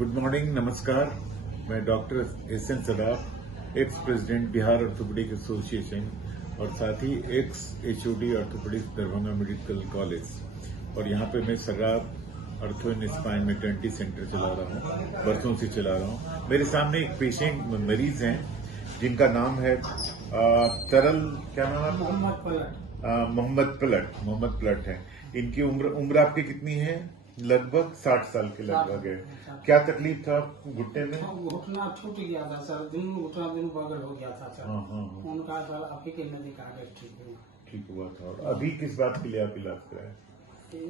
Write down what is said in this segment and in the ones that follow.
Good morning, नमस्कार। मैं doctor S N. Sadaf, ex president Bihar orthopaedic association और साथ ही ex HOD orthopaedics Darbhanga medical college, और यहाँ पे मैं सराफ अर्थो एंड स्पाइन मैटरनिटी सेंटर चला रहा हूँ, बरसों से चला रहा हूँ। मेरे सामने एक पेशेंट मरीज हैं जिनका नाम है तरल, क्या नाम है? मोहम्मद पलट है। इनकी उम्र आपकी कितनी है? लगभग 60 साल के लगभग है। क्या तकलीफ था घुटने में? घुटना छूट गया था सर, घुटना दिन बगल हो गया था सर। हाँ। उनका सर अभी के नदी का ठीक हुआ था। और अभी किस बात के लिए आप इलाज कराए?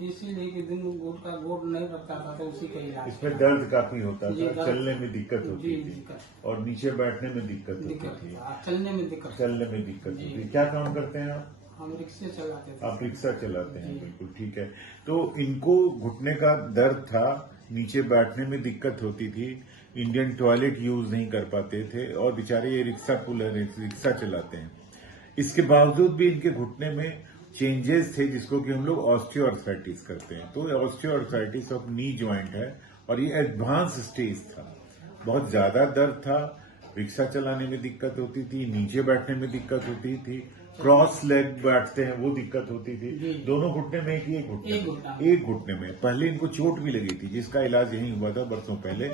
इसीलिए कि दिन घुट नहीं रखता था तो उसी का इलाज। इसमें दर्द काफी होता था, चलने में दिक्कत होती थी और नीचे बैठने में दिक्कत होती थी, चलने में दिक्कत होती थी। क्या काम करते हैं आप? हम रिक्शे चलाते थे। आप रिक्शा चलाते हैं, बिल्कुल ठीक है। तो इनको घुटने का दर्द था, नीचे बैठने में दिक्कत होती थी, इंडियन टॉयलेट यूज नहीं कर पाते थे और बेचारे ये रिक्शा चलाते हैं। इसके बावजूद भी इनके घुटने में चेंजेस थे, जिसको कि हम लोग ऑस्टियोआर्थराइटिस करते हैं। तो ऑस्टियोआर्थराइटिस ऑफ नी जॉइंट है और ये एडवांस स्टेज था। बहुत ज्यादा दर्द था, रिक्शा चलाने में दिक्कत होती थी, नीचे बैठने में दिक्कत होती थी, क्रॉस लेग बैठते हैं वो दिक्कत होती थी। दोनों घुटने में एक घुटने में। पहले इनको चोट भी लगी थी, जिसका इलाज यही हुआ था बरसों पहले।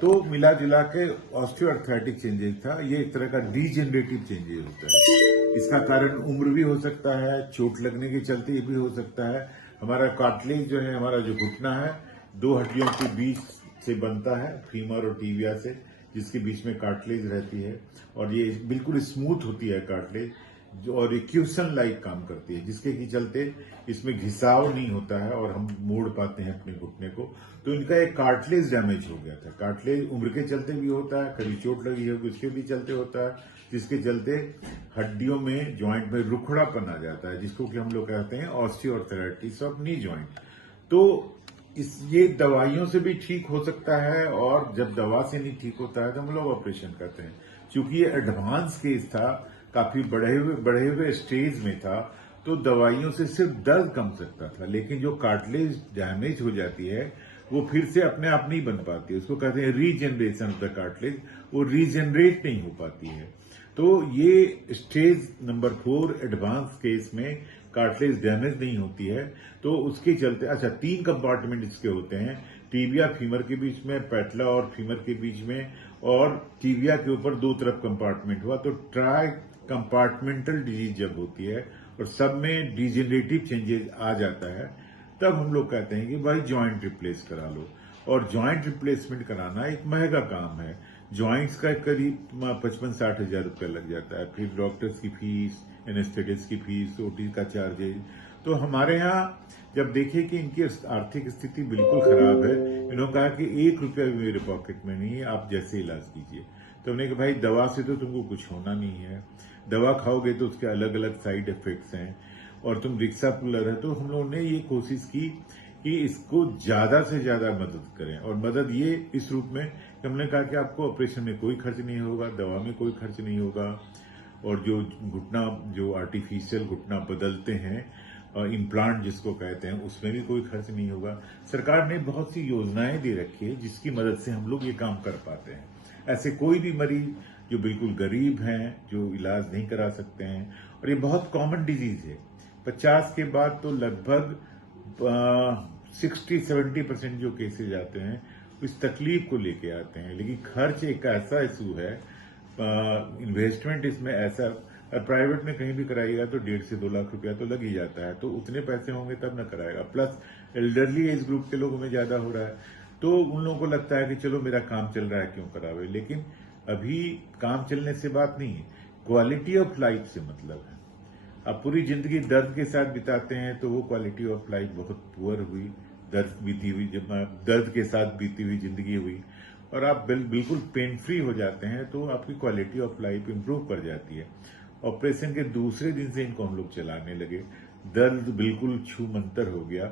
तो मिला जुला के ऑस्टियोआर्थराइटिक चेंजेस था। ये एक तरह का डीजेनरेटिव चेंजेस होता है। इसका कारण उम्र भी हो सकता है, चोट लगने के चलते भी हो सकता है। हमारा कार्टिलेज जो है, हमारा जो घुटना है, दो हड्डियों के बीच से बनता है, फीमर और टिबिया से, जिसके बीच में कार्टिलेज रहती है और ये बिल्कुल स्मूथ होती है कार्टिलेज, और ये क्यूसन लाइक काम करती है, जिसके की चलते इसमें घिसाव नहीं होता है और हम मोड़ पाते हैं अपने घुटने को। तो इनका एक कार्टिलेज डैमेज हो गया था। कार्टिलेज उम्र के चलते भी होता है, कभी चोट लगी होगी उसके भी चलते होता है, जिसके चलते हड्डियों में, ज्वाइंट में रुखड़ापन आ जाता है, जिसको कि हम लोग कहते हैं ऑस्टियोआर्थराइटिस ऑफ नी जॉइंट। तो ये दवाइयों से भी ठीक हो सकता है और जब दवा से नहीं ठीक होता है तो हम लोग ऑपरेशन करते हैं। क्योंकि ये एडवांस केस था, काफी बढ़े हुए स्टेज में था, तो दवाइयों से सिर्फ दर्द कम सकता था। लेकिन जो कार्टिलेज डैमेज हो जाती है वो फिर से अपने आप नहीं बन पाती है, उसको कहते हैं रीजनरेशन ऑफ द कार्टिलेज। वो रीजनरेट नहीं हो पाती है। तो ये स्टेज नंबर 4 एडवांस केस में कार्टिलेज डैमेज नहीं होती है, तो उसके चलते 3 कंपार्टमेंट इसके होते हैं, टीबिया फीमर के बीच में, पैटला और फीमर के बीच में, और टीबिया के ऊपर 2 तरफ कंपार्टमेंट हुआ। तो ट्राई कंपार्टमेंटल डिजीज जब होती है और सब में डिजेनरेटिव चेंजेस आ जाता है, तब हम लोग कहते हैं कि भाई ज्वाइंट रिप्लेस करा लो। और ज्वाइंट रिप्लेसमेंट कराना एक महंगा काम है। ज्वाइंट्स का करीब 55-60 हजार रुपया लग जाता है, फिर डॉक्टर्स की फीस, एनेस्थेटिस्ट की फीस, ओटी का चार्जेज। तो हमारे यहाँ जब देखे कि इनकी आर्थिक स्थिति बिल्कुल खराब है, इन्होंने कहा कि 1 रुपया भी मेरे पॉकेट में नहीं है, आप जैसे इलाज कीजिए। तो हमने कहा भाई दवा से तो तुमको कुछ होना नहीं है, दवा खाओगे तो उसके अलग अलग साइड इफेक्ट्स हैं, और तुम रिक्शा पुलर है। तो हम लोगों ने ये कोशिश की कि इसको ज्यादा से ज्यादा मदद करें, और मदद ये इस रूप में कि हमने कहा कि आपको ऑपरेशन में कोई खर्च नहीं होगा, दवा में कोई खर्च नहीं होगा, और जो घुटना, जो आर्टिफिशियल घुटना बदलते हैं, इम्प्लांट जिसको कहते हैं, उसमें भी कोई खर्च नहीं होगा। सरकार ने बहुत सी योजनाएं दे रखी है जिसकी मदद से हम लोग ये काम कर पाते हैं। ऐसे कोई भी मरीज जो बिल्कुल गरीब हैं, जो इलाज नहीं करा सकते हैं, और ये बहुत कॉमन डिजीज है। 50 के बाद तो लगभग 60-70% जो केसेज आते हैं इस तकलीफ को लेके आते हैं। लेकिन खर्च एक ऐसा इशू है, इन्वेस्टमेंट इसमें ऐसा, और प्राइवेट में कहीं भी कराइएगा तो 1.5 से 2 लाख रुपया तो लग ही जाता है। तो उतने पैसे होंगे तब न कराएगा। प्लस एल्डरली एज ग्रुप के लोगों में ज्यादा हो रहा है, तो उन लोगों को लगता है कि चलो मेरा काम चल रहा है, क्यों करावे। लेकिन अभी काम चलने से बात नहीं है, क्वालिटी ऑफ लाइफ से मतलब है। आप पूरी जिंदगी दर्द के साथ बिताते हैं तो वो क्वालिटी ऑफ लाइफ बहुत पुअर हुई। दर्द के साथ बीती हुई जिंदगी हुई, और आप बिल्कुल पेन फ्री हो जाते हैं तो आपकी क्वालिटी ऑफ लाइफ इंप्रूव कर जाती है। ऑपरेशन के दूसरे दिन से इनको हम लोग चलाने लगे, दर्द बिल्कुल छूमंतर हो गया,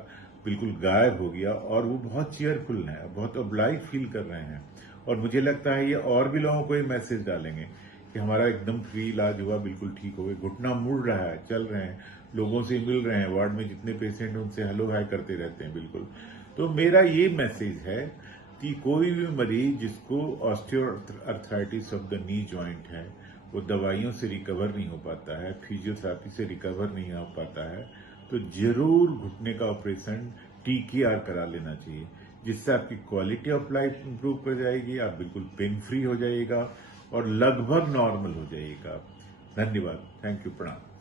बिल्कुल गायब हो गया, और वो बहुत चेयरफुल है, बहुत ऑब्लाइज फील कर रहे हैं। और मुझे लगता है ये और भी लोगों को ये मैसेज डालेंगे कि हमारा एकदम फ्री इलाज हुआ, बिल्कुल ठीक हो गए, घुटना मुड़ रहा है, चल रहे हैं, लोगों से मिल रहे हैं, वार्ड में जितने पेशेंट हैं उनसे हेलो हाय करते रहते हैं बिल्कुल। तो मेरा ये मैसेज है कि कोई भी मरीज जिसको osteoarthritis of the knee joint है, वो दवाइयों से रिकवर नहीं हो पाता है, फिजियोथेरेपी से रिकवर नहीं हो पाता है, तो जरूर घुटने का ऑपरेशन TKR करा लेना चाहिए, जिससे आपकी क्वालिटी ऑफ लाइफ इंप्रूव कर जाएगी, आप बिल्कुल पेन फ्री हो जाइएगा और लगभग नॉर्मल हो जाइएगा। धन्यवाद। Thank you. प्रणाम।